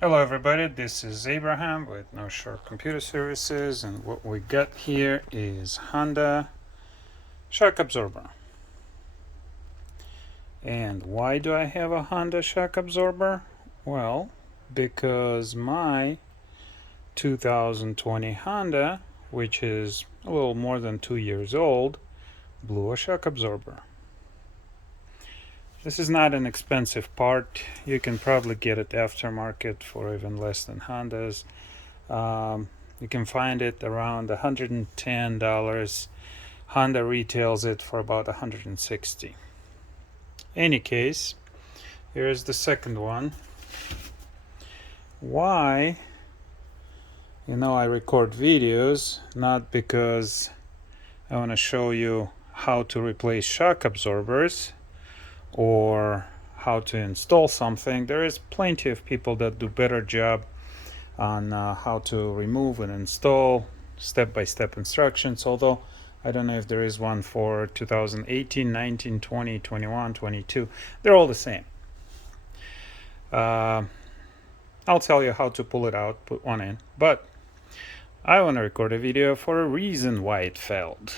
Hello everybody, this is Abraham with No Short Computer Services, and what we got here is Honda shock absorber. And why do I have a Honda shock absorber? Well, because my 2020 Honda, which is a little more than 2 years old, blew a shock absorber. This is not an expensive part. You can probably get it aftermarket for even less than Honda's. You can find it around $110. Honda retails it for about $160. Any case, here's the second one. Why? I record videos not because I want to show you how to replace shock absorbers or how to install something. There is plenty of people that do better job on how to remove and install, step-by-step instructions, although I don't know if there is one for 2018, 19, 20, 21, 22. They're all the same. I'll tell you how to pull it out, put one in, but I want to record a video for a reason why it failed.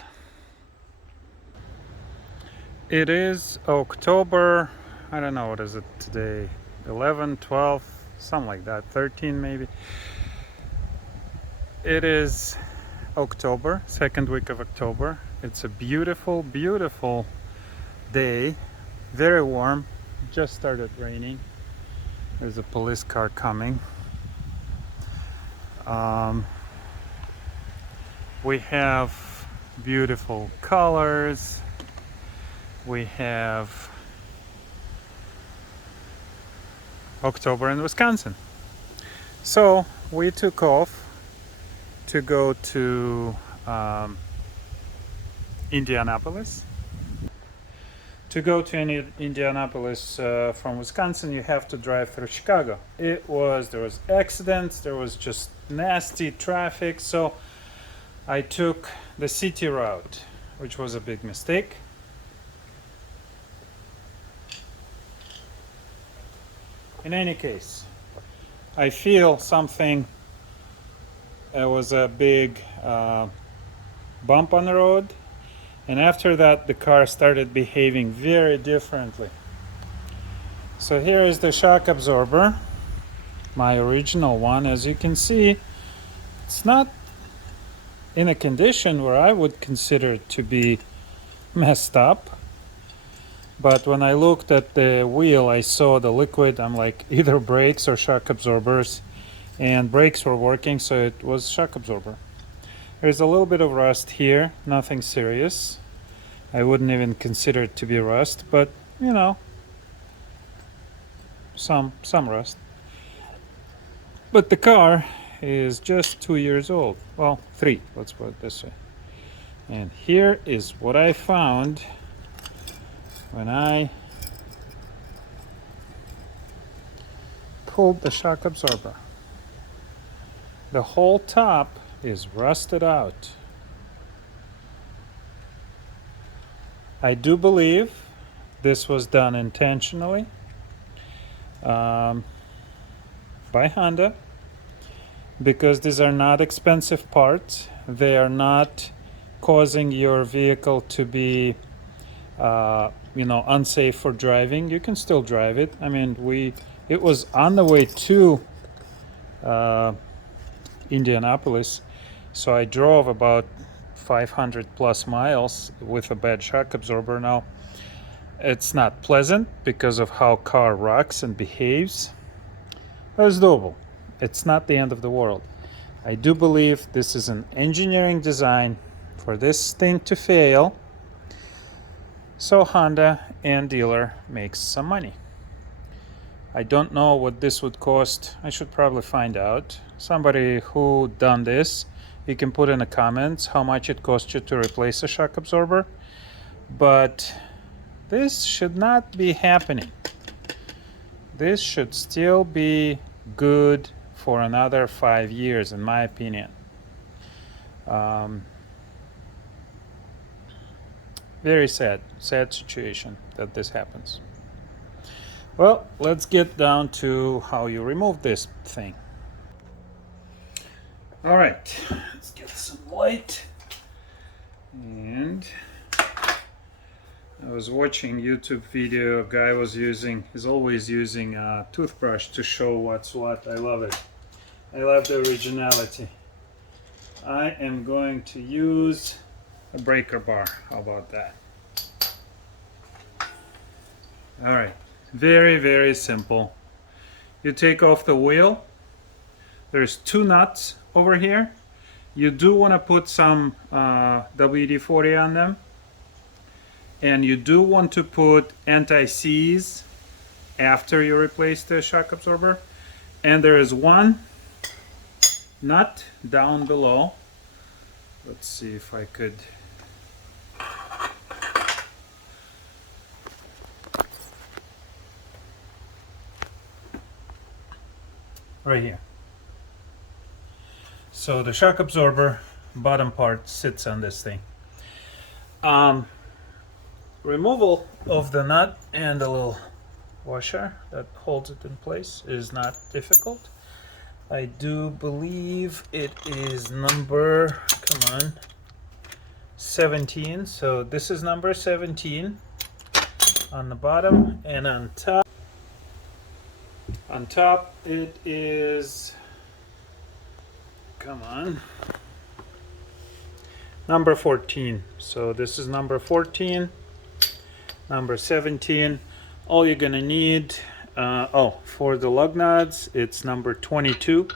It is October, I don't know, what is it today, 11, 12, something like that, 13 maybe. It is October, second week of October. It's a beautiful, beautiful day, very warm, just started raining. There's a police car coming. We have beautiful colors. We have October in Wisconsin. So we took off to go to Indianapolis. To go to Indianapolis from Wisconsin, you have to drive through Chicago. There was accidents, there was just nasty traffic, so I took the city route, which was a big mistake. In any case, I feel something. There was a big bump on the road, and after that the car started behaving very differently. So here is the shock absorber, my original one. As you can see, it's not in a condition where I would consider it to be messed up. But when I looked at the wheel, I saw the liquid. I'm like, either brakes or shock absorbers. And brakes were working, so it was shock absorber. There's a little bit of rust here, nothing serious. I wouldn't even consider it to be rust, but some rust. But the car is just 2 years old. Well, 3, let's put it this way. And here is what I found when I pulled the shock absorber. The whole top is rusted out. I do believe this was done intentionally by Honda, because these are not expensive parts. They are not causing your vehicle to be unsafe for driving. You can still drive it. I mean, it was on the way to Indianapolis, so I drove about 500 plus miles with a bad shock absorber. Now, it's not pleasant because of how car rocks and behaves, but it's doable. It's not the end of the world. I do believe this is an engineering design for this thing to fail, so Honda and dealer makes some money. I don't know what this would cost. I should probably find out. Somebody who done this, you can put in the comments how much it cost you to replace a shock absorber. But this should not be happening. This should still be good for another 5 years, in my opinion. Very sad situation that this happens. Well, let's get down to how you remove this thing. All right, let's get some light. And I was watching YouTube video. A guy was he's always using a toothbrush to show what's what. I love it. I love the originality. I am going to use a breaker bar. How about that? All right, very, very simple. You take off the wheel. There's two nuts over here. You do want to put some WD-40 on them. And you do want to put anti-seize after you replace the shock absorber. And there is one nut down below. Let's see if I could. Right here. So the shock absorber bottom part sits on this thing. Removal of the nut and the little washer that holds it in place is not difficult. I do believe it is number, come on, 17. So this is number 17 on the bottom, and on top it is, come on, number 14. So this is number 14, number 17. All you're gonna need, for the lug nuts, it's number 22.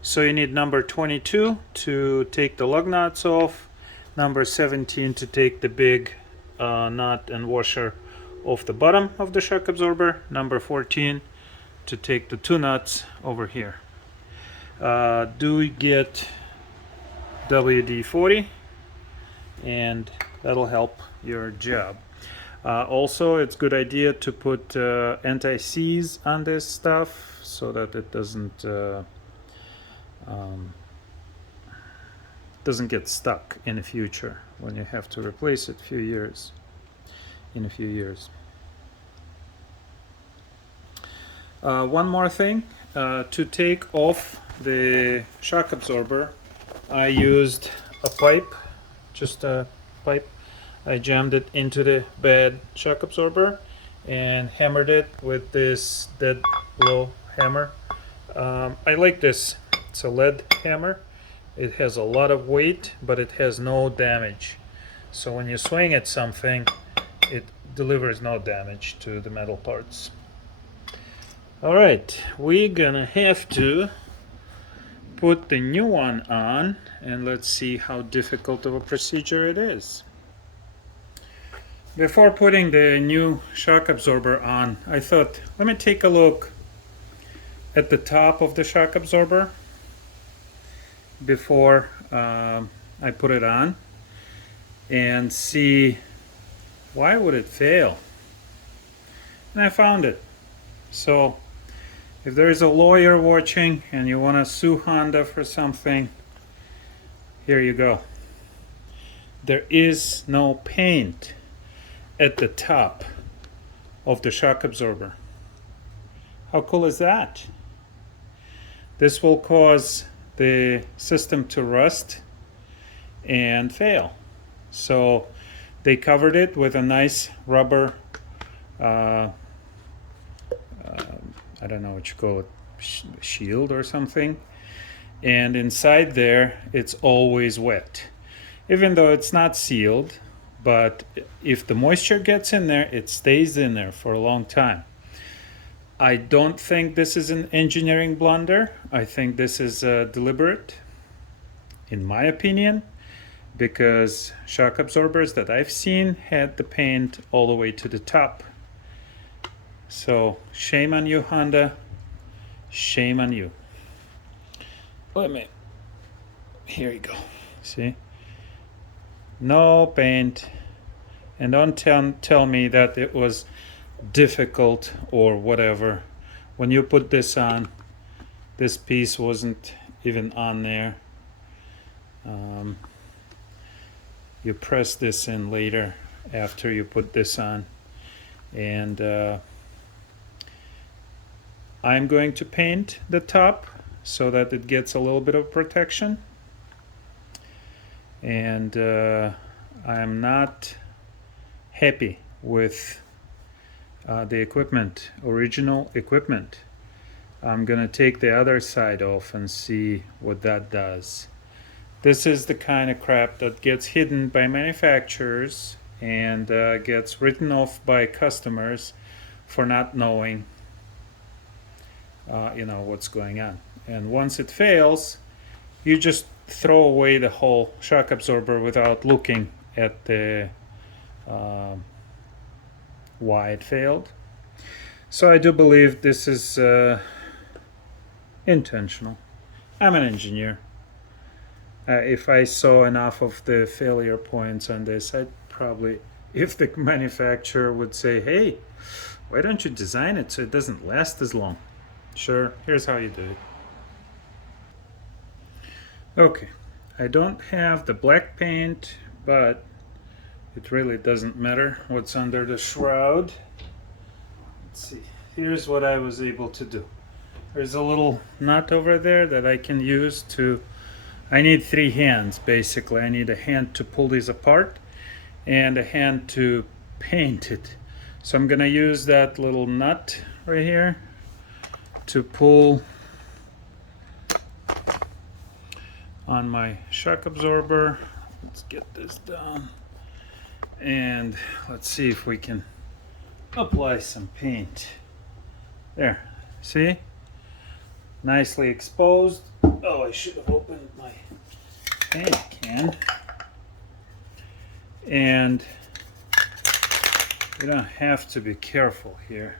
So you need number 22 to take the lug nuts off, number 17 to take the big nut and washer off the bottom of the shock absorber, number 14 to take the two nuts over here. Do get WD-40, and that'll help your job. Also, it's a good idea to put anti-seize on this stuff so that it doesn't get stuck in the future when you have to replace it in a few years. One more thing, to take off the shock absorber, I used a pipe, just a pipe. I jammed it into the bad shock absorber and hammered it with this dead blow hammer. I like this. It's a lead hammer. It has a lot of weight, but it has no damage. So when you swing at something, it delivers no damage to the metal parts. All right, we're gonna have to put the new one on, and let's see how difficult of a procedure it is. Before putting the new shock absorber on, I thought, let me take a look at the top of the shock absorber before I put it on and see why would it fail. And I found it. So if there is a lawyer watching and you want to sue Honda for something, here you go. There is no paint at the top of the shock absorber. How cool is that? This will cause the system to rust and fail. So they covered it with a nice rubber, I don't know what you call it, shield or something. And inside there, it's always wet. Even though it's not sealed, but if the moisture gets in there, it stays in there for a long time. I don't think this is an engineering blunder. I think this is deliberate, in my opinion, because shock absorbers that I've seen had the paint all the way to the top. So shame on you, Honda. Shame on you. Here you go. See? No paint. And don't tell me that it was difficult or whatever. When you put this on, this piece wasn't even on there. You press this in later after you put this on, and I'm going to paint the top so that it gets a little bit of protection. And I'm not happy with the equipment, original equipment. I'm gonna take the other side off and see what that does. This is the kind of crap that gets hidden by manufacturers and gets written off by customers for not knowing what's going on. And once it fails, you just throw away the whole shock absorber without looking at the why it failed. So I do believe this is intentional. I'm an engineer. If I saw enough of the failure points on this, I'd probably, if the manufacturer would say, hey, why don't you design it so it doesn't last as long? Sure, here's how you do it. Okay, I don't have the black paint, but it really doesn't matter what's under the shroud. Let's see, here's what I was able to do. There's a little nut over there that I can use to, I need 3 hands basically. I need a hand to pull these apart and a hand to paint it. So I'm gonna use that little nut right here to pull on my shock absorber. Let's get this down and let's see if we can apply some paint. There, see? Nicely exposed. Oh, I should have opened my paint can. And you don't have to be careful here.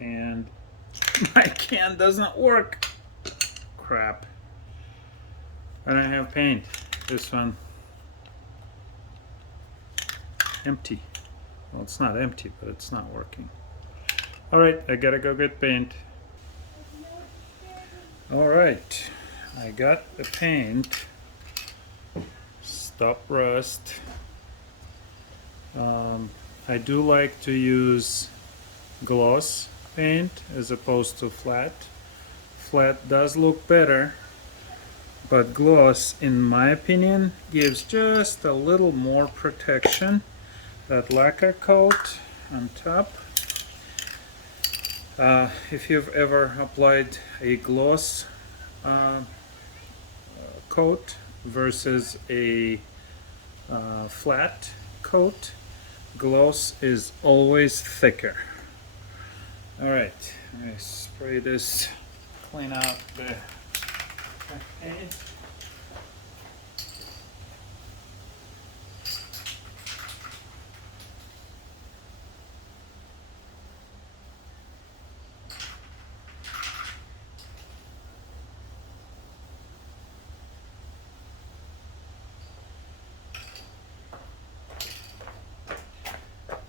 And my can doesn't work. Crap. I don't have paint. This one empty. Well, it's not empty, but it's not working. All right, I gotta go get paint. All right, I got the paint. Stop rust. I do like to use gloss paint as opposed to flat. Flat does look better, but gloss, in my opinion, gives just a little more protection. That lacquer coat on top. If you've ever applied a gloss coat versus a flat coat, gloss is always thicker. All right, I'm gonna spray this, clean out the paint.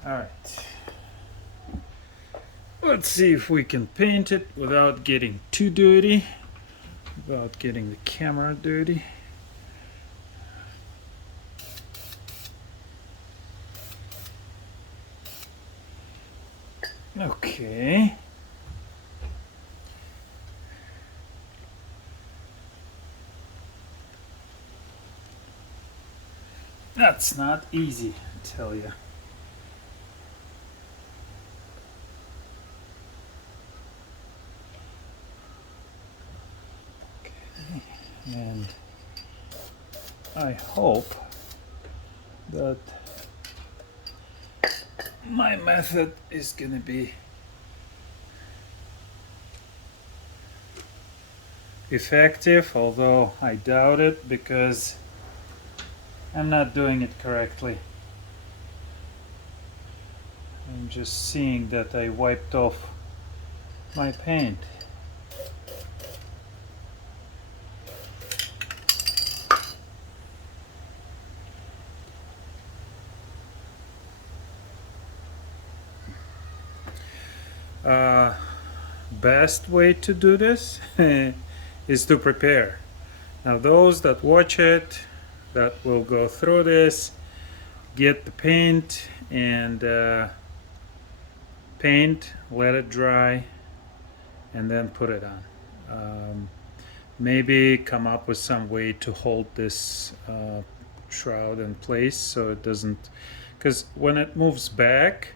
All right, let's see if we can paint it without getting too dirty, without getting the camera dirty. Okay. That's not easy, I tell you. And I hope that my method is going to be effective, although I doubt it because I'm not doing it correctly. I'm just seeing that I wiped off my paint. Best way to do this is to prepare. Now those that watch it, that will go through this, get the paint and paint, let it dry, and then put it on. Maybe come up with some way to hold this shroud in place so it doesn't, because when it moves back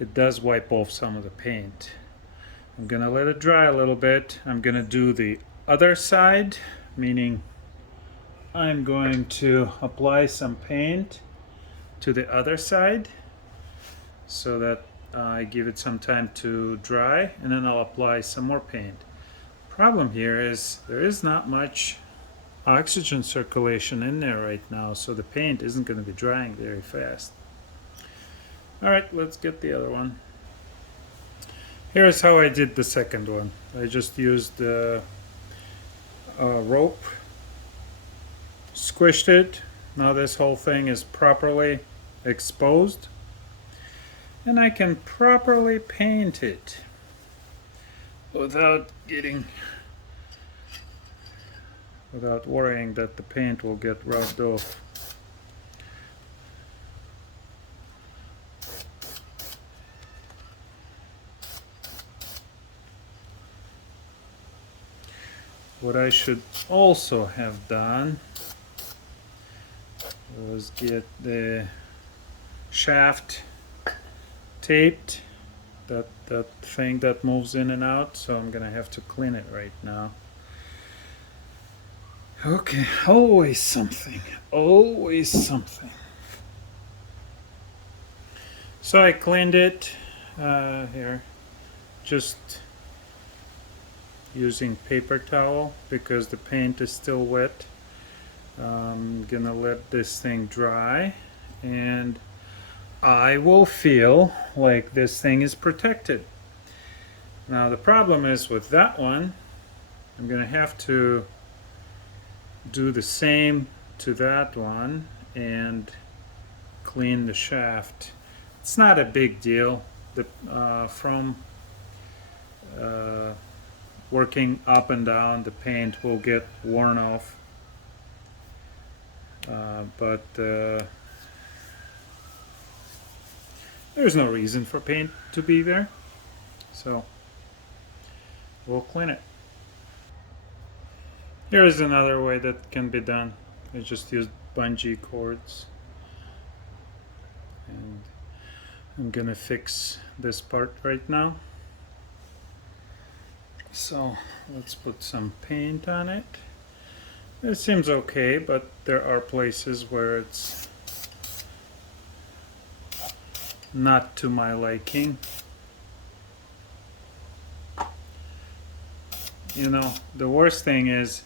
it does wipe off some of the paint. I'm gonna let it dry a little bit. I'm gonna do the other side, meaning I'm going to apply some paint to the other side so that I give it some time to dry, and then I'll apply some more paint. Problem here is there is not much oxygen circulation in there right now, so the paint isn't going to be drying very fast. Alright, let's get the other one. Here's how I did the second one. I just used the rope, squished it. Now this whole thing is properly exposed, and I can properly paint it without worrying that the paint will get rubbed off. What I should also have done was get the shaft taped, that thing that moves in and out, so I'm gonna have to clean it right now. Okay, always something, always something. So I cleaned it here, just using paper towel because the paint is still wet. I'm gonna let this thing dry, and I will feel like this thing is protected. Now the problem is with that one, I'm gonna have to do the same to that one and clean the shaft. It's not a big deal. From working up and down, the paint will get worn off, but there's no reason for paint to be there, so we'll clean it. Here is another way that can be done. I just used bungee cords, and I'm gonna fix this part right now. So let's put some paint on it. It seems okay, but there are places where it's not to my liking. You know, the worst thing is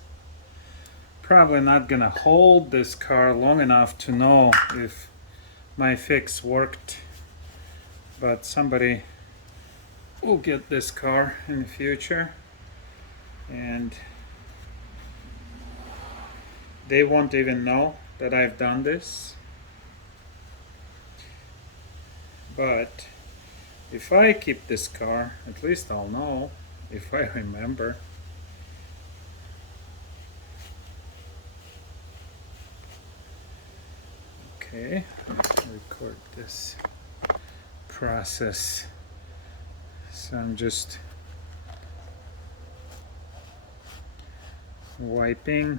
probably not gonna hold this car long enough to know if my fix worked, but somebody will get this car in the future and they won't even know that I've done this. But if I keep this car, at least I'll know if I remember. Okay, let's record this process. So I'm just wiping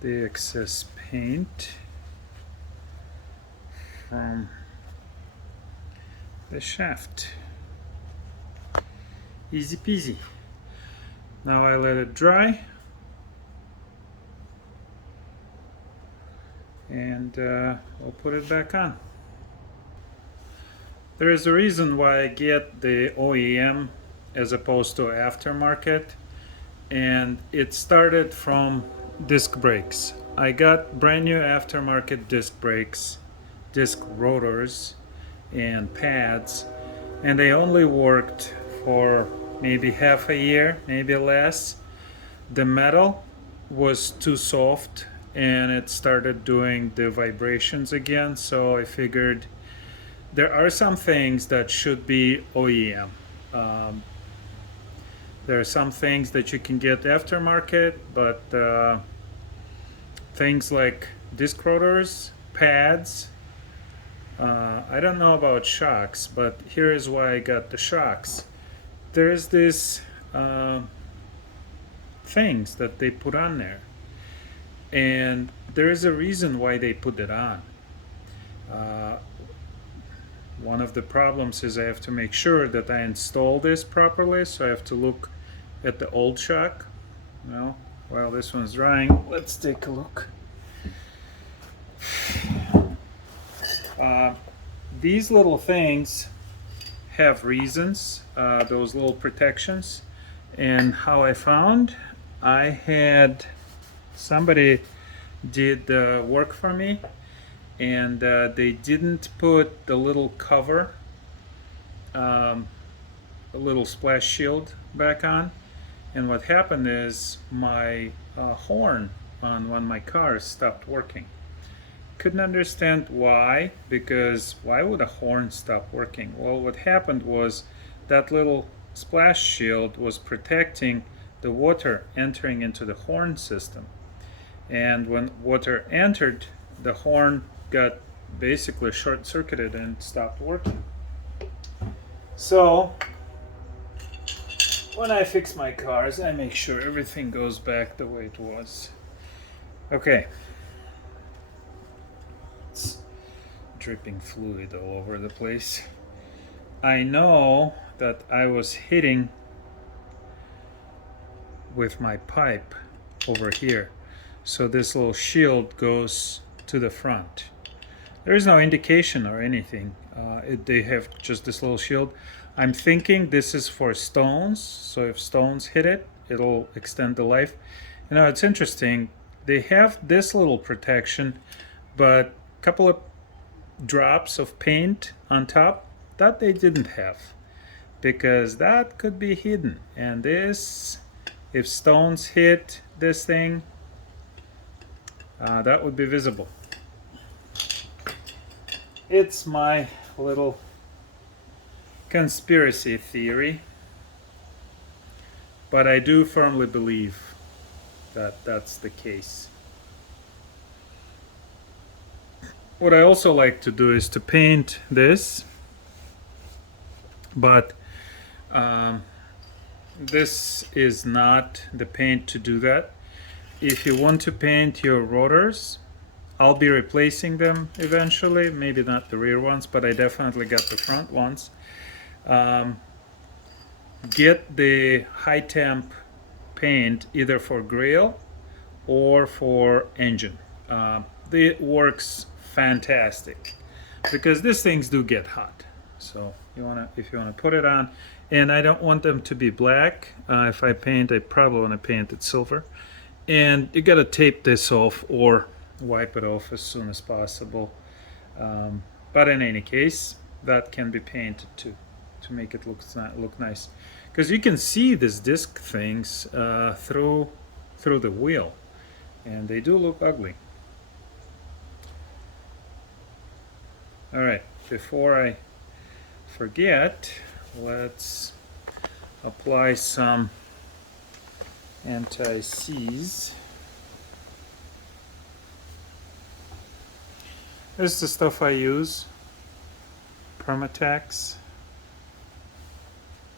the excess paint from the shaft. Easy peasy. Now I let it dry, and I'll put it back on. There is a reason why I get the OEM as opposed to aftermarket, and it started from disc brakes. I got brand new aftermarket disc brakes, disc rotors and pads, and they only worked for maybe half a year, maybe less. The metal was too soft and it started doing the vibrations again, so I figured there are some things that should be OEM. There are some things that you can get aftermarket, but things like disc rotors, pads, I don't know about shocks, but here is why I got the shocks. there's this things that they put on there, and there is a reason why they put it on. Uh, One of the problems is I have to make sure that I install this properly, so I have to look at the old shock. Well, while this one's drying, let's take a look. These little things have reasons, those little protections, and how I found, I had somebody did work for me, and they didn't put the little cover, a little splash shield back on, and what happened is my horn on one of my cars stopped working. Couldn't understand why, because why would a horn stop working? Well, what happened was that little splash shield was protecting the water entering into the horn system, and when water entered, the horn got basically short-circuited and stopped working. So when I fix my cars, I make sure everything goes back the way it was. Okay. It's dripping fluid all over the place. I know that I was hitting with my pipe over here, so this little shield goes to the front. There is no indication or anything. They have just this little shield. I'm thinking this is for stones, so if stones hit it, it'll extend the life. You know, it's interesting. They have this little protection, but a couple of drops of paint on top, that they didn't have, because that could be hidden. And this, if stones hit this thing, that would be visible. It's my little conspiracy theory, but I do firmly believe that that's the case. What I also like to do is to paint this, but this is not the paint to do that. If you want to paint your rotors, I'll be replacing them eventually, maybe not the rear ones, but I definitely got the front ones. Get the high temp paint either for grill or for engine. It works fantastic, because these things do get hot. So if you wanna put it on, and I don't want them to be black. If I paint, I probably want to paint it silver. And you gotta tape this off or wipe it off as soon as possible. But in any case, that can be painted too, to make it look nice. Because you can see these disc things through the wheel, and they do look ugly. All right, before I forget, let's apply some anti-seize. This is the stuff I use. Permatex.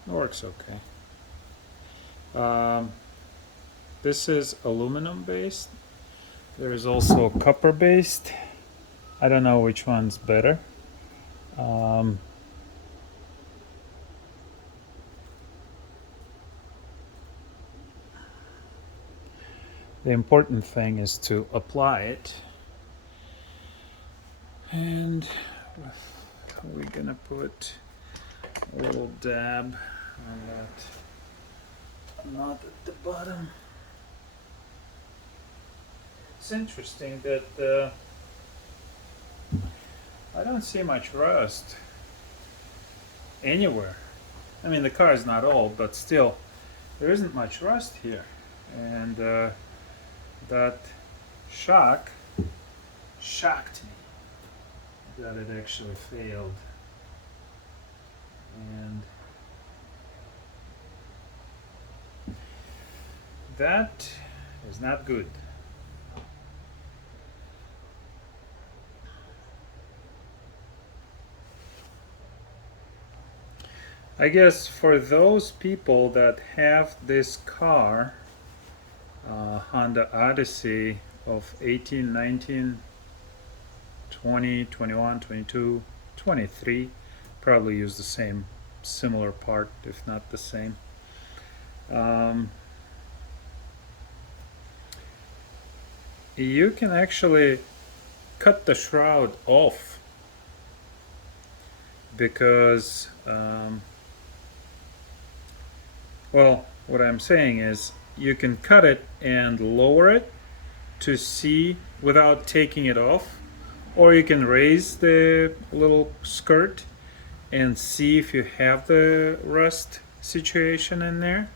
It works okay. This is aluminum based. There is also copper based. I don't know which one's better. The important thing is to apply it. And we're gonna put a little dab on that knot at the bottom. It's interesting that I don't see much rust anywhere. I mean, the car is not old, but still, there isn't much rust here. And that shocked me that it actually failed. And that is not good. I guess for those people that have this car, Honda Odyssey of 18, 19, 20, 21, 22, 23, probably use the same similar part, if not the same. You can actually cut the shroud off because well, what I'm saying is you can cut it and lower it to see without taking it off, or you can raise the little skirt and see if you have the rust situation in there.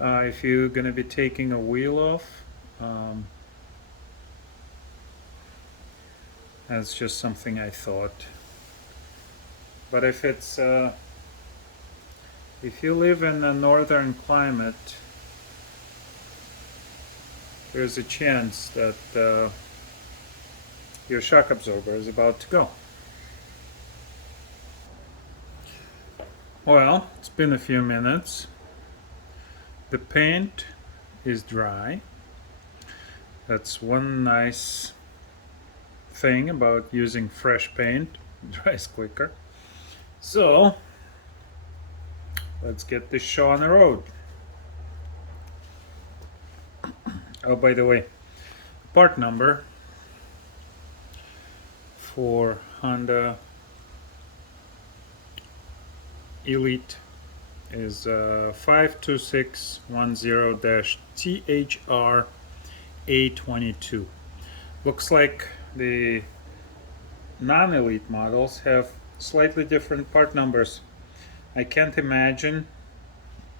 If you're gonna be taking a wheel off, that's just something I thought. But if it's if you live in a northern climate, there's a chance that your shock absorber is about to go. Well, it's been a few minutes. The paint is dry. That's one nice thing about using fresh paint. It dries quicker. So let's get this show on the road. Oh, by the way, part number for Honda Elite is 52610-THR A22. Looks like the non-elite models have slightly different part numbers. I can't imagine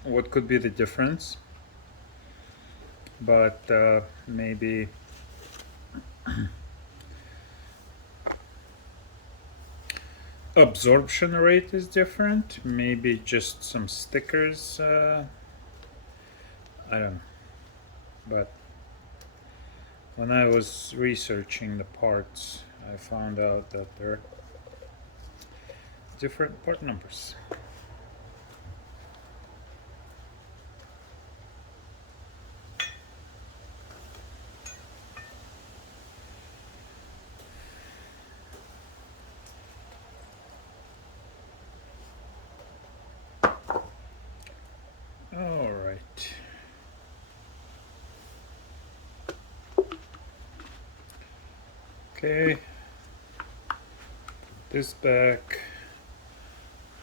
what could be the difference, but maybe absorption rate is different, maybe just some stickers, I don't know. But when I was researching the parts, I found out that they're different part numbers. All right. Okay. This back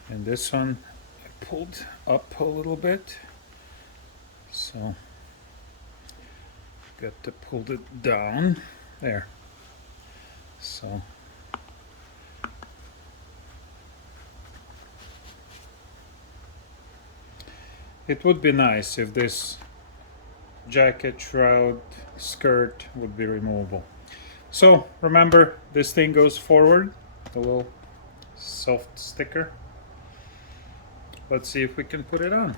and this one I pulled up a little bit, so got to pull it down there. So it would be nice if this jacket, shroud, skirt would be removable. So remember, this thing goes forward, the little soft sticker. Let's see if we can put it on.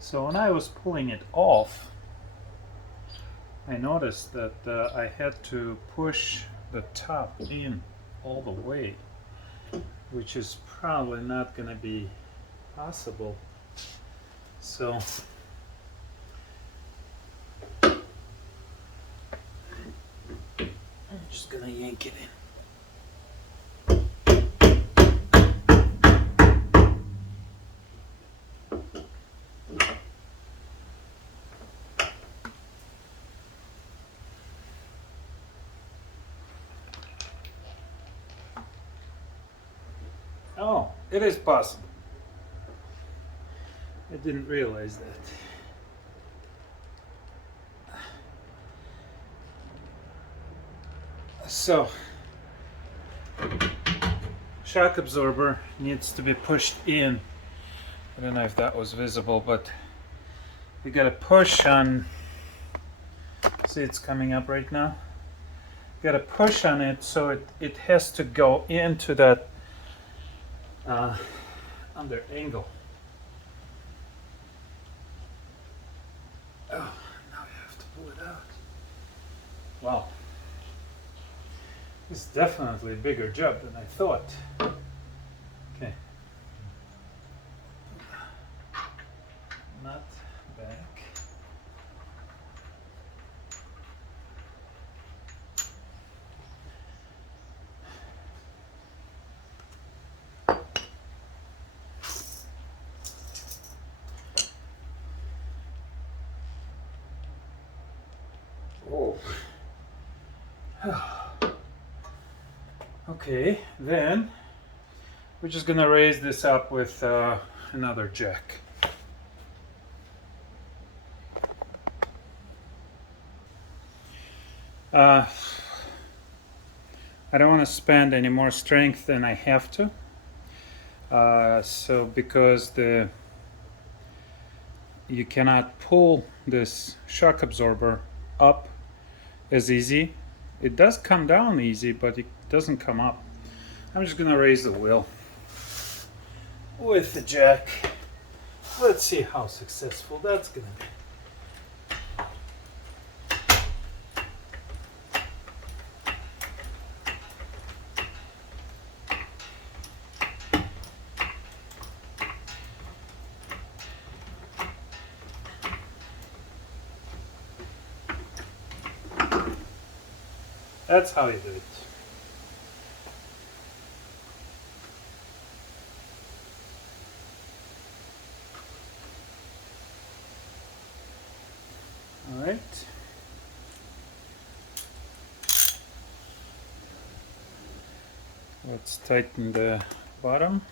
So when I was pulling it off, I noticed that I had to push the top in all the way, which is probably not going to be possible. So I'm just going to yank it in. Oh, it is possible. I didn't realize that. So shock absorber needs to be pushed in. I don't know if that was visible, but you gotta push on, see it's coming up right now? You gotta push on it so it has to go into that under angle. Oh, now you have to pull it out. Wow. This is definitely a bigger job than I thought. Okay. Nut back. Oh. Okay, then we're just gonna raise this up with another jack. I don't want to spend any more strength than I have to. So because you cannot pull this shock absorber up as easy. It does come down easy, but it doesn't come up. I'm just gonna raise the wheel with the jack. Let's see how successful that's gonna be. That's how you do it. All right. Let's tighten the bottom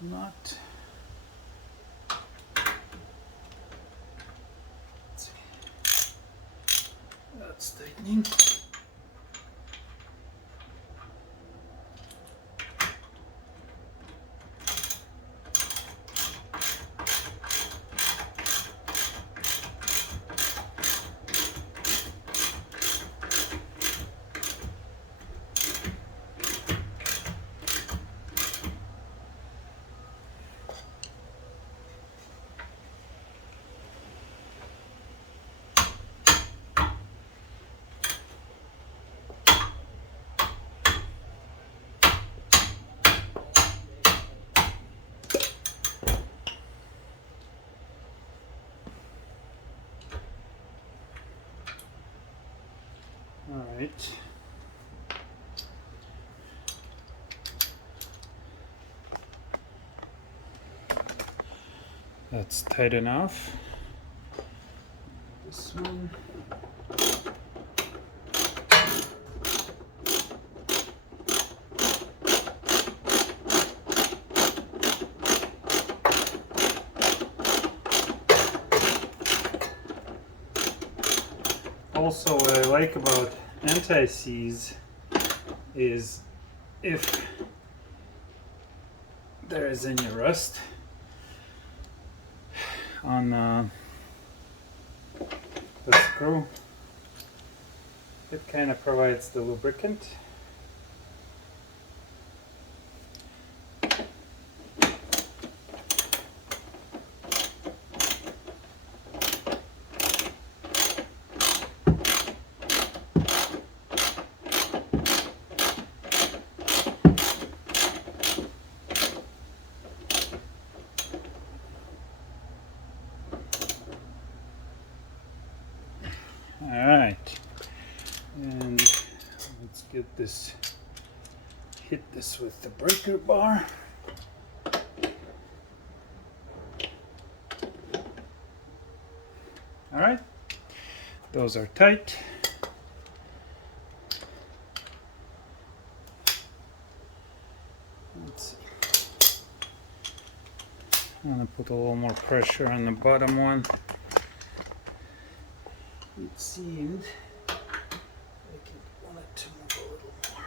nut. Let's see. That's tightening. All right. That's tight enough. This one. Also, what I like about anti-seize is if there is any rust on the screw, it kind of provides the lubricant. Alright, and let's get this, hit this with the breaker bar. Alright, those are tight. Let's see. I'm going to put a little more pressure on the bottom one. It seemed like it wanted to move a little more.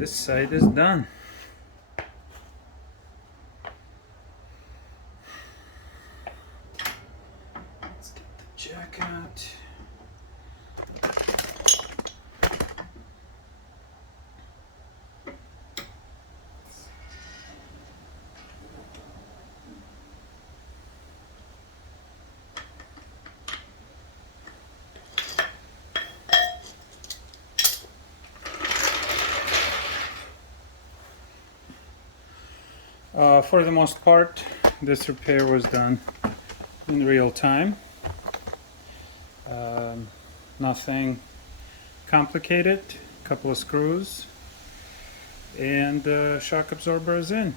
this side is done. Let's get the jack out. For the most part, this repair was done in real time. Nothing complicated. A couple of screws and the shock absorber is in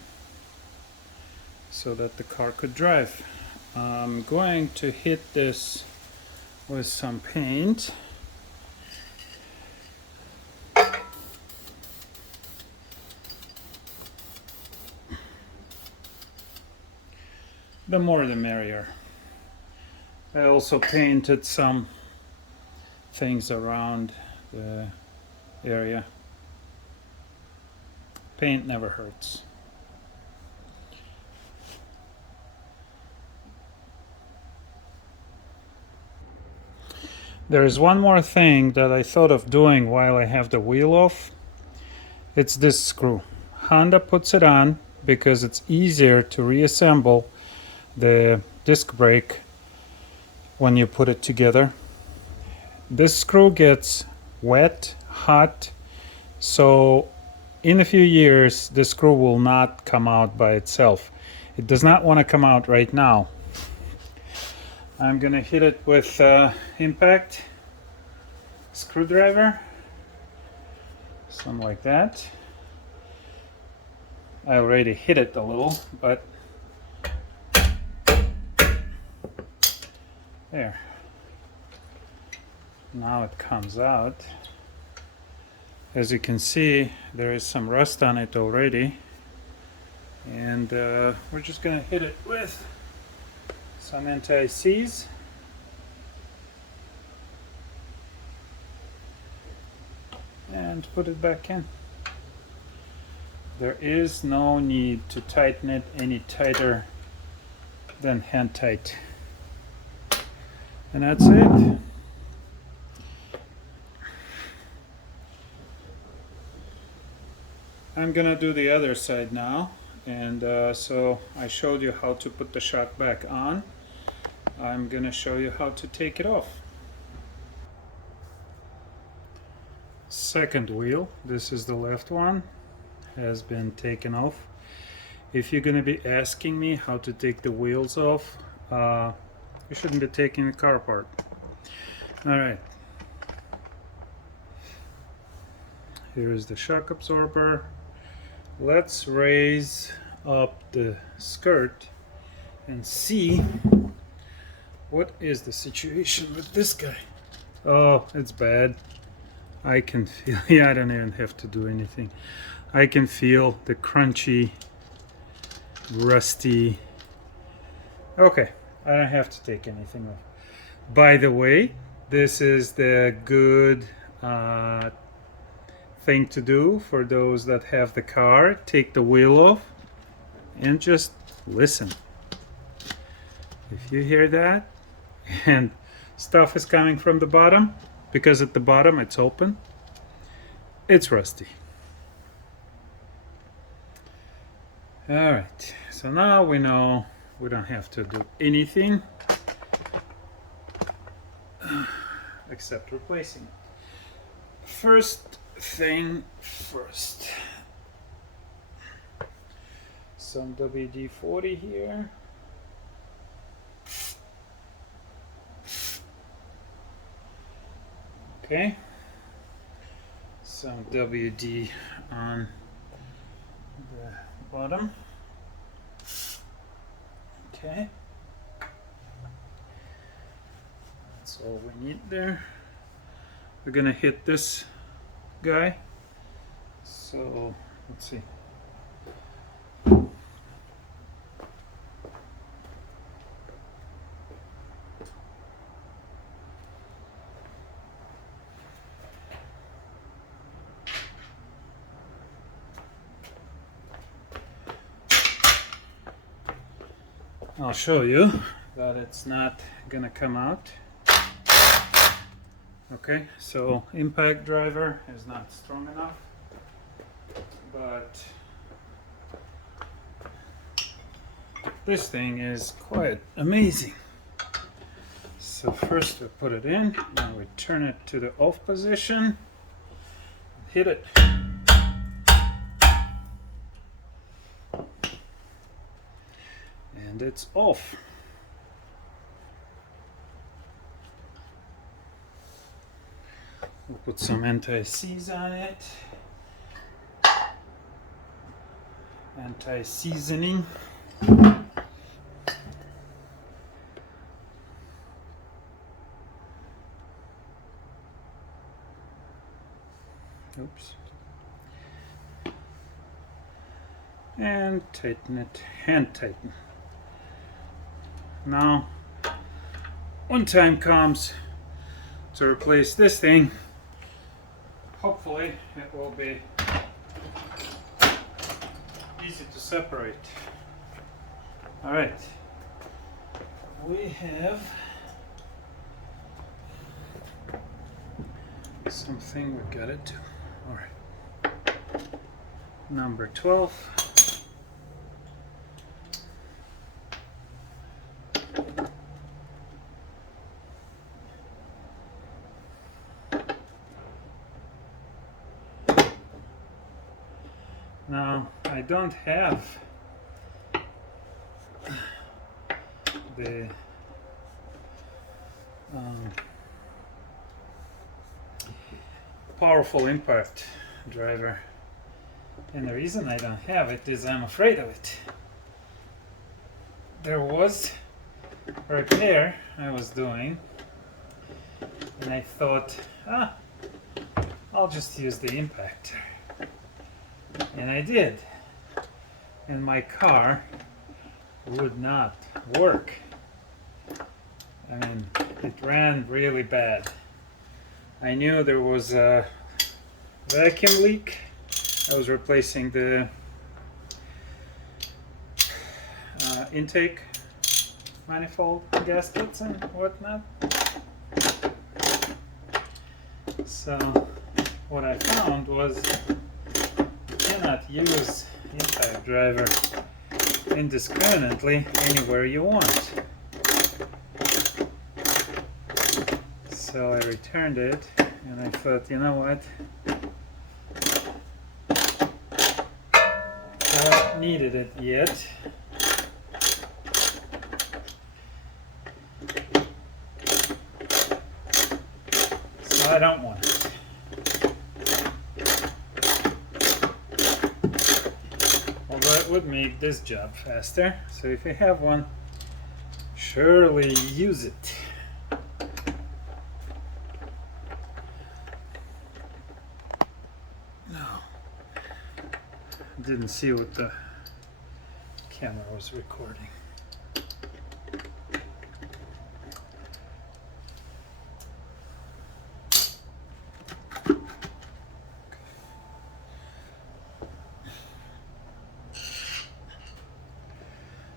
so that the car could drive. I'm going to hit this with some paint. The more the merrier. I also painted some things around the area. Paint never hurts. There is one more thing that I thought of doing while I have the wheel off. It's this screw. Honda puts it on because it's easier to reassemble the disc brake when you put it together. This screw gets wet, hot, so in a few years the screw will not come out by itself. It does not want to come out right now. I'm gonna hit it with impact screwdriver, something like that. I already hit it a little, but there. Now it comes out. As you can see, there is some rust on it already, and we're just gonna hit it with some anti-seize. And put it back in. There is no need to tighten it any tighter than hand tight. And that's it. I'm gonna do the other side now, and so I showed you how to put the shock back on. I'm gonna show you how to take it off. Second wheel, this is the left one, has been taken off. If you're gonna be asking me how to take the wheels off, you shouldn't be taking the car apart. Alright, here is the shock absorber. Let's raise up the skirt and see what is the situation with this guy. Oh, it's bad. I can feel, yeah, I don't even have to do anything. I can feel the crunchy, rusty. Okay, I don't have to take anything off. By the way, this is the good thing to do for those that have the car. Take the wheel off and just listen. If you hear that and stuff is coming from the bottom, because at the bottom it's open, it's rusty. Alright, so now we know we don't have to do anything except replacing it. First thing first, some WD-40 here. Okay, some WD on the bottom. Okay, that's all we need there. We're gonna hit this guy, so let's see. I'll show you that it's not gonna come out. Okay, so impact driver is not strong enough, but this thing is quite amazing. So first we put it in, and we turn it to the off position, hit it. And it's off. We'll put some anti-seize on it. Anti-seasoning. Oops. And tighten it, hand tighten. Now, when time comes to replace this thing, hopefully it will be easy to separate. All right, we have something we gotta do. All right, number 12. Now, I don't have the powerful impact driver, and the reason I don't have it is I'm afraid of it. There was a repair I was doing, and I thought, I'll just use the impactor. And I did, and my car would not work. I mean, it ran really bad. I knew there was a vacuum leak. I was replacing the intake manifold gaskets and whatnot. So what I found was cannot use impact driver indiscriminately anywhere you want. So I returned it, and I thought, you know what, I haven't needed it yet. So I don't want it. It would make this job faster, so if you have one, surely use it. No, didn't see what the camera was recording.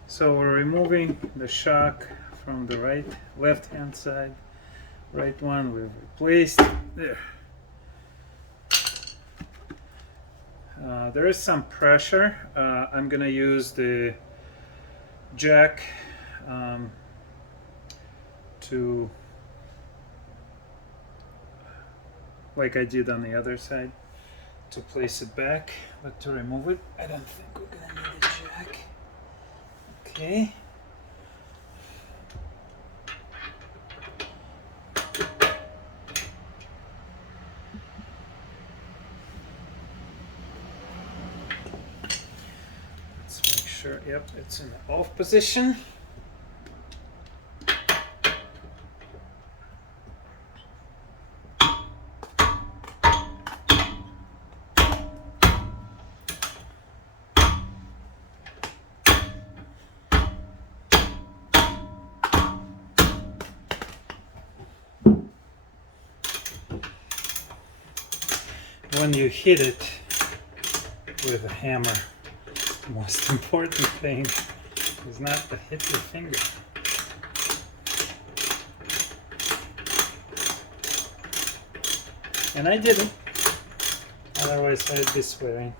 So we're removing the shock from the left hand side. Right one we've replaced. There. There is some pressure. I'm gonna use the jack to, like I did on the other side, to place it back. But to remove it, I don't think we're gonna need a jack. Okay. Let's make sure, yep, it's in the off position. When you hit it with a hammer, the most important thing is not to hit your finger. And I didn't. Otherwise I'd be swearing.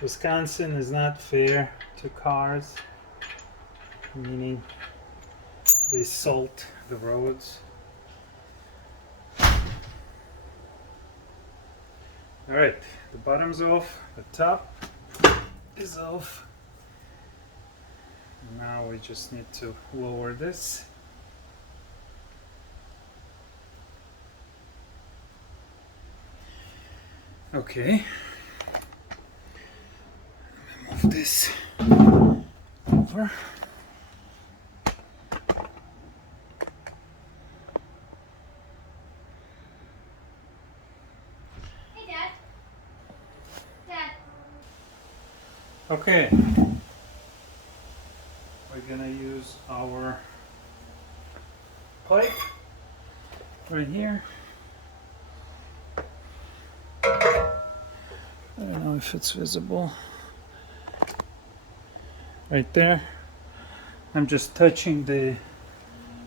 Wisconsin is not fair to cars, meaning they salt the roads. Alright, the bottom's off, the top is off. Now we just need to lower this. Okay. Move this over. Hey, Dad. Dad. Okay. We're gonna use our pipe right here. I don't know if it's visible. Right there. I'm just touching the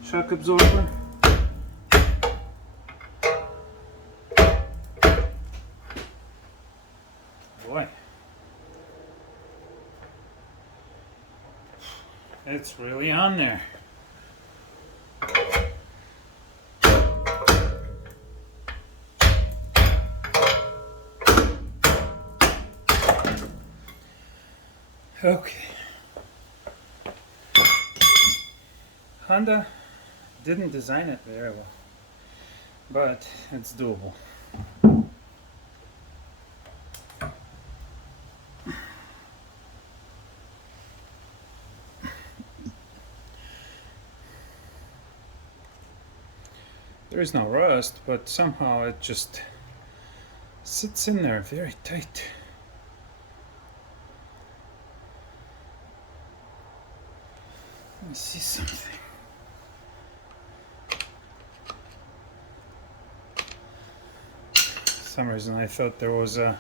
shock absorber. Boy. It's really on there. Okay. Honda didn't design it very well, but it's doable. There is no rust, but somehow it just sits in there very tight. Let me see something. For some reason I thought there was a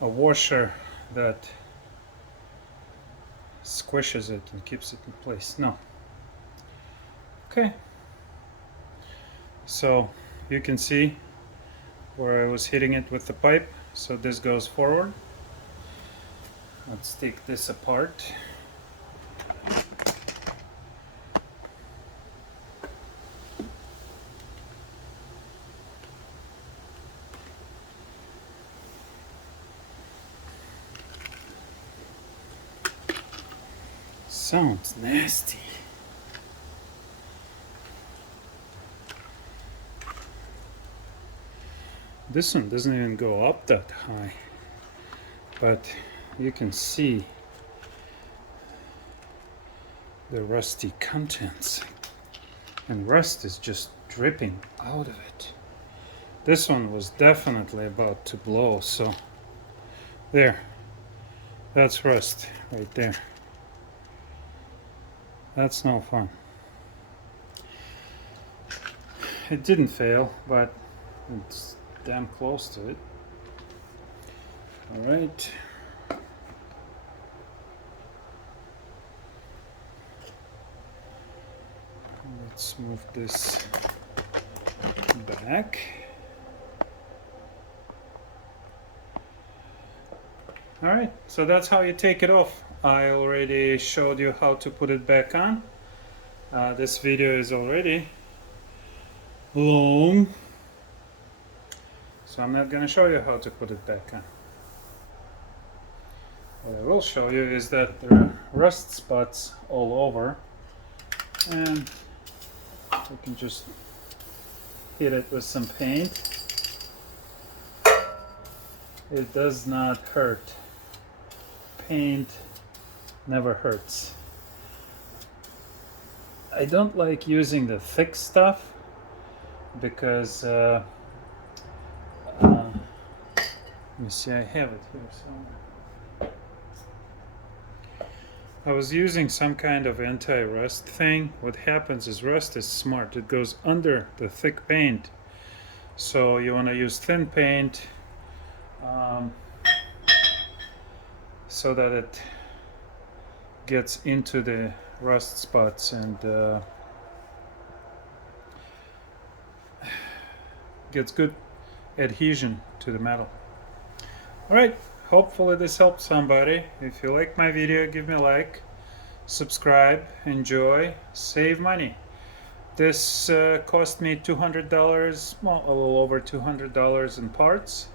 washer that squishes it and keeps it in place. No. Okay. So you can see where I was hitting it with the pipe. So this goes forward. Let's take this apart. Sounds nasty. This one doesn't even go up that high, but you can see the rusty contents, and rust is just dripping out of it. This one was definitely about to blow, so there, that's rust right there. That's no fun. It didn't fail, but it's damn close to it. All right. Let's move this back. All right, so that's how you take it off. I already showed you how to put it back on. This video is already long, so I'm not going to show you how to put it back on. What I will show you is that there are rust spots all over, and we can just hit it with some paint. It does not hurt. Paint never hurts. I don't like using the thick stuff because let me see, I have it here somewhere. I was using some kind of anti-rust thing. What happens is rust is smart. It goes under the thick paint. So you want to use thin paint um, so that it gets into the rust spots and gets good adhesion to the metal. Alright, hopefully this helped somebody. If you like my video, give me a like, subscribe, enjoy, save money. This cost me $200, well, a little over $200 in parts,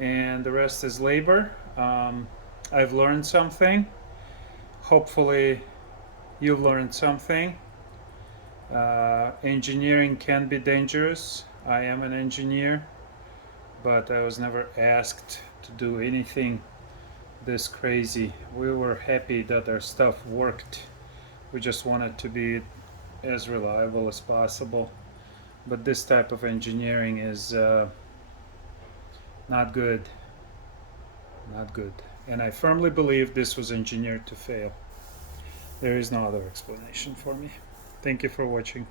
and the rest is labor. I've learned something. Hopefully you've learned something. Engineering can be dangerous. I am an engineer, but I was never asked to do anything this crazy. We were happy that our stuff worked. We just wanted to be as reliable as possible. But this type of engineering is not good. Not good. And I firmly believe this was engineered to fail. There is no other explanation for me. Thank you for watching.